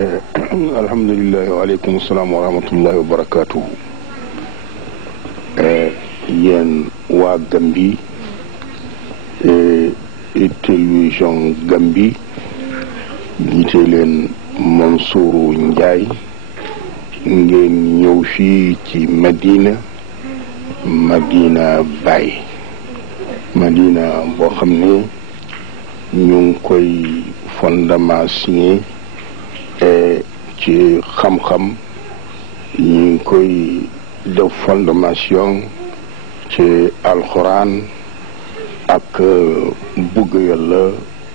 alhamdulilah waaleykum salaam wa rahmatullahi wa barakaatuhu. Yéen waa Gambie télévision Gambie jiite leen Mansour Ndiaye ngeen ñëw fii ci Medina Baye Medina boo xam ne ñu ngi koy fondation ci xam-xam ñu ngi koy def fondation ci alxuraan ak bëgg yàlla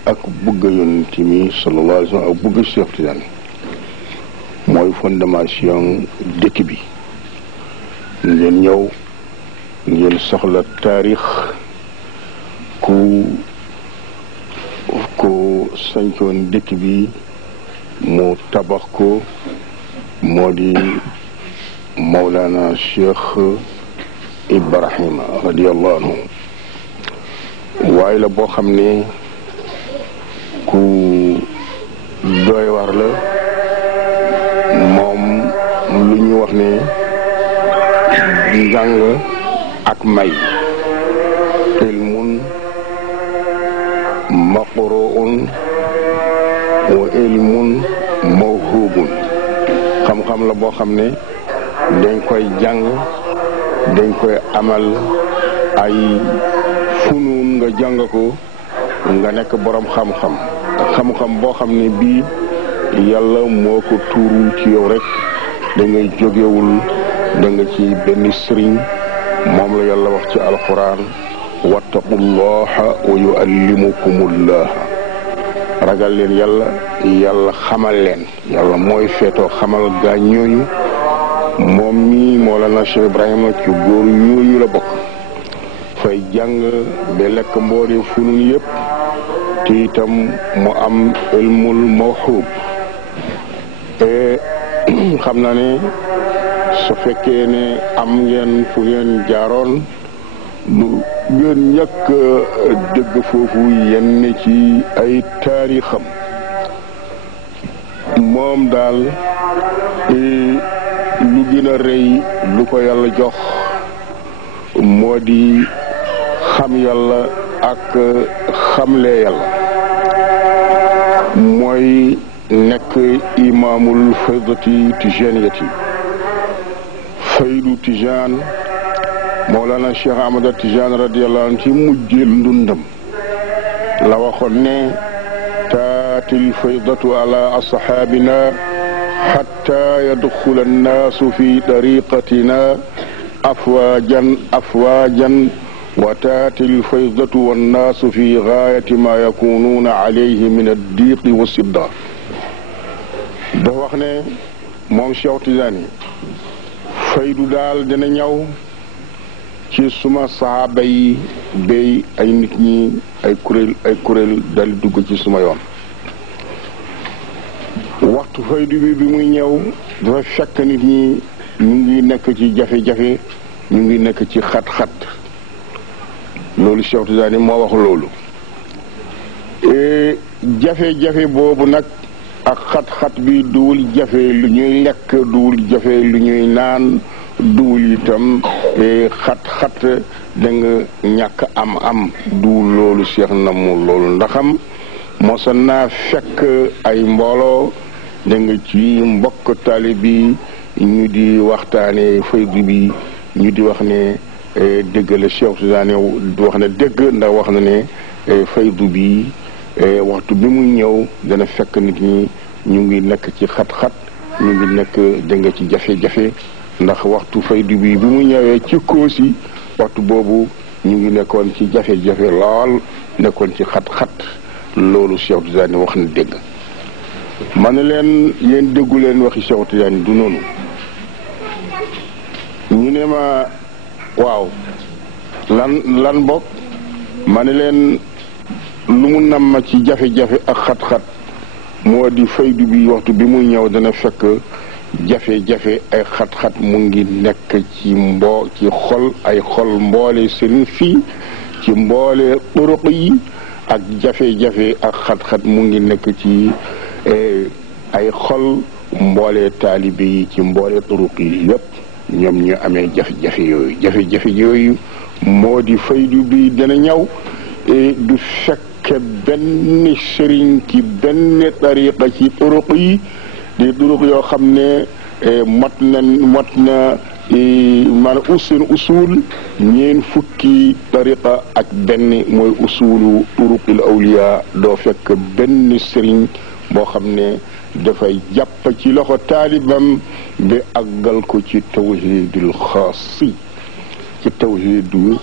ak bëgg yonent mi sallallahu alayhi wa sallam ak bëgg Cheikh Tidiane mooy fondation dëkk bi. ngeen ñëw ngeen soxla taarix ku sancoon dëkk bi mu tabax ko moo di Mawlana Cheikh Ibrahima radiyallahu anhu waaye la boo xam ne ku doy war la moom lu ñu wax ne njàng ak may ilmun maqruun wa ilmun mawhubun xam-xam la boo xam ne dañ koy jàng dañ koy amal ay funuun nga jàng ko nga nekk borom xam-xam boo xam ne bii yàlla moo ko tuuru ci yow rek da ngay jógewul da nga ci benn sëriñ moom la yàlla wax ci alquran wattaqullaha wa yuallimukumullah ragal leen yàlla xamal leen yàlla mooy feetoo xamal gaa ñooñu moom mi Mawlana Cheikh Ibrahima ci góor ñooñu la bokk fay jàng ba lekk mboori funun yëpp te itam mu am ilmul mawhub xam na ne su fekkee ne am ngeen fu ngeen jaaroon lu ngeen ñàkk dëgg foofu yenn ci ay taarixam moom daal lu gën a rëy lu ko yàlla jox moo di xam yàlla ak xamle yàlla mooy nekk imaamul faydati tijaniyati faydu tijaan Mawlana Cheikh Ahmada Tijaan radiyallahu anhu ci mujjeel ndundam la waxoon ne taatil faydatu ala asxaabina xatta yadxula annaasu fi tariqatina afwaajan wa taatil faydatu wannaasu fi gaayati ma yakunuuna alayhi min addiiqi wa sidda dafa wax ne moom Cheikh Tidiane faydu daal dina ñëw ci suma saxaaba yi bay ay nit ñi ay kuréel dal dugg ci suma yoon waxtu faydu bi muy ñëw dafa fekk nit ñi ñu ngi nekk ci jafe-jafe ñu ngi nekk ci xat-xat loolu Cheikh Tidiane moo wax loolu jafe-jafe boobu nag ak xat-xat bi duwul jafe lu ñuy lekk duwul jafe lu ñuy naan duwul itam xat-xat da nga ñàkk am duwul loolu Cheikh namu loolu ndaxam mosa naa fekk ay mbooloo da nga ci mbokk taalibe bi ñu di waxtaane faydu bi ñu di wax ne dëgg la Cheikh Tidiane wax na dëgg ndax wax na ne faydu bi waxtu bi muy ñëw dana fekk nit ñi ñu ngi nekk ci xat-xat ñu ngi nekk da nga ci jafe-jafe ndax waxtu faydu bi mu ñëwee ci Koosi waxtu boobu ñu ngi nekkoon ci jafe-jafe lool nekkoon ci xat-xat loolu Cheikh Tidiane wax na dëgg ma ne leen yéen déggu leen waxi Cheikh Tidiane du noonu ñu ne ma waaw lan bokk ma ne leen lu mu nam ma ci jafe-jafe ak xat-xat moo di faydu bi waxtu bi muy ñëw dana fekk jafe-jafe ay xat-xat mu ngi nekk ci xol ay xol mboole sëriñ fii ci mboole turuq yi ak jafe-jafe ak xat-xat mu ngi nekk ci ay xol mboolee taalibe yi ci mboolee turuq yi yépp ñoom ñu amee jafe-jafe yooyu jafe-jafe yooyu moo di faydu bi dana ñëw du fekk benn sëriñ ci benn tariqa ci turuq yi di turuq yoo xam ne mot na maanaam seen usul ñeen fukki tariqa ak benn mooy usulu turuqil awliya doo fekk benn sëriñ boo xam ne dafay jàpp ci loxo taalibam bi àggal ko ci tawhidul xaasi ci tawhidul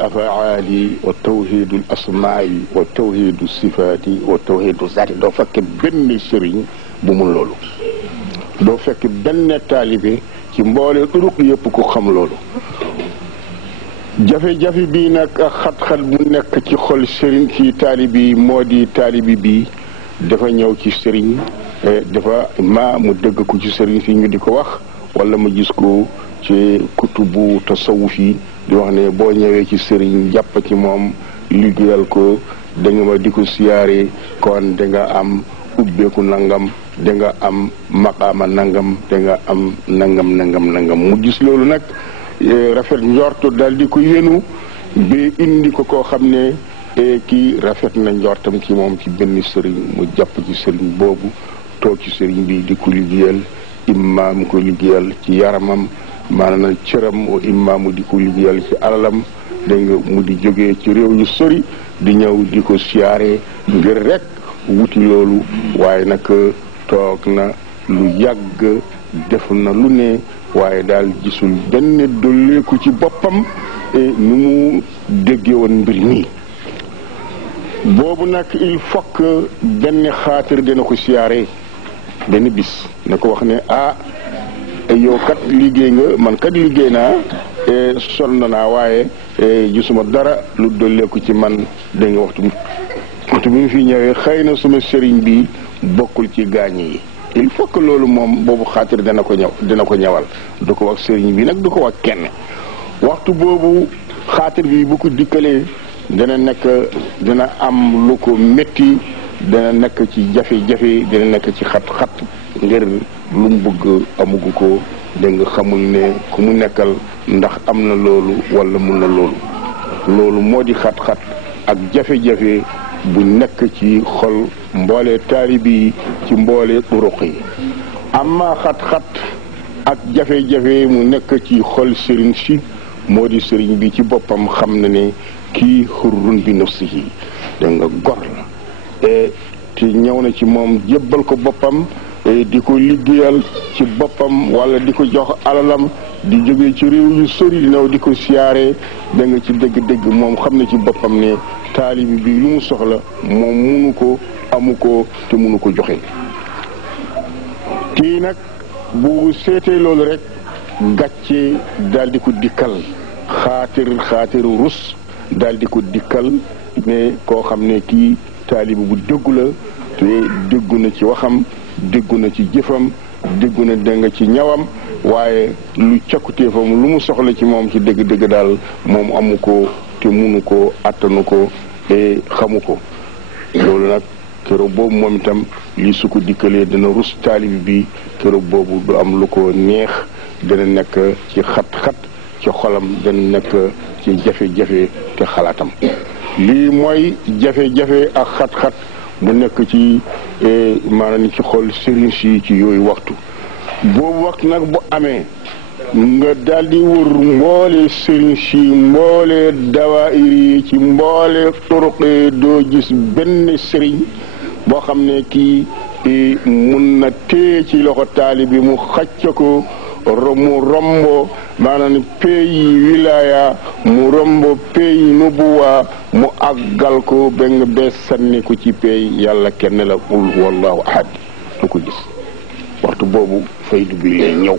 afaali wa tawhidul asmaai wa tawhidul sifaati wa tawhidul zaati doo fekk benn sëriñ bu mun loolu doo fekk benn taalibe ci mboole turuq yëpp ko xam loolu jafe-jafe bii nag ak xat-xat bu nekk ci xol sëriñ ci taalibi moo di taalibi bi dafa ñëw ci sëriñ dafa mu dëgg ko ci sëriñ si ñu di ko wax wala ma gis ko ci kutubu tasawuf yi di wax ne boo ñëwee ci sëriñ jàpp ci moom liggéeyal ko da nga ma di ko siyaare kon da nga am ubbeeku nangam da nga am maqaama nangam da nga am nangam mu gis loolu nag rafet njortu daal di ko yéenu ba indi ko koo xam ne kii rafet na njortam ci moom ci benn sëriñ mu jàpp ci sëriñ boobu toog ci sëriñ bi di ko liggéeyal imam ko liggéeyal ci yaramam maanaam cëram o imaamu di ko liggéeyal ci alalam dégg nga mu di jógee ci réew yu sori di ñëw di ko siyaare ngir rek wuti loolu waaye nag toog na lu yàgg def na lu ne waaye daal gisul benn dolleeku ci boppam nu mu déggee woon mbir mi boobu nag il faut que benn xaatir dina ko siyaare benn bis na ko wax ne yow kat liggéey nga man kat liggéey naa sonn naa waaye gisuma dara lu dolleeku ci man da nga waxtu bi mu fi ñëwee xëy na suma sëriñ bi bokkul ci gaañ yi il faut que loolu moom boobu xaatir dina ko ñëwal du ko wax sëriñ bi nag du ko wax kenn waxtu boobu xaatir bi bu ko dikkalee dina am lu ko métti dina nekk ci jafe-jafe dina nekk ci xat-xat ngir lu mu bëgg amugu ko dégg nga xamul ne ku mu nekkal ndax am na loolu wala mun na loolu moo di xat-xat ak jafe-jafe bu nekk ci xol mboole taalibi yi ci mboole turuq yi amma xat-xat ak jafe-jafe mu nekk ci xol sëriñ si moo di sëriñ bi ci boppam xam na ne kii xurrun bi nafsihi da nga gor la te ñëw na ci moom jébbal ko boppam di ko liggéeyal ci boppam wala di ko jox alalam di jóge ci réew yu sori di ñëw di ko siyaare da nga ci dëgg-dëgg moom xam na ci boppam ne taalibi bi lu mu soxla moom munu ko amu ko te munu ko joxe kii nag bu seetee loolu rek gàcce daal di ko dikkal xaatiru rus daal di ko dikkal ne koo xam ne kii taalibi bu dëggu la te déggu na ci waxam déggu na ci jëfam déggu na danga ci ñawam waaye lu cakkutéefam lu mu soxla ci moom ci dëgg-dëgg daal moom amu ko te munu ko attanu ko te xamu ko loolu nag keroog boobu moom itam lii su ko dikkalee dina rus taalibi bi keroog boobu du am lu ko neex dana nekk ci xat-xat ci xolam dana nekk ci jafe-jafe te xalaatam lii mooy jafe-jafe ak xat-xat bu nekk ci maanaam ci xol sëriñ si ci yooyu waxtu boobu waxtu nag bu amee nga daldi wër mboole sëriñ si mboole dawaayir yi ci mboole turuqe doo gis benn sëriñ boo xam ne kii mun na téye ci loxo taalibi mu xacc ko mu rombo maanaam pays wilaya mu rombo pays nubuwa mu àggal ko ba nga bee sànni ko ci pays yàlla kenn la qul wallahu ahad du ko gis waxtu boobu faydu bi lay ñëw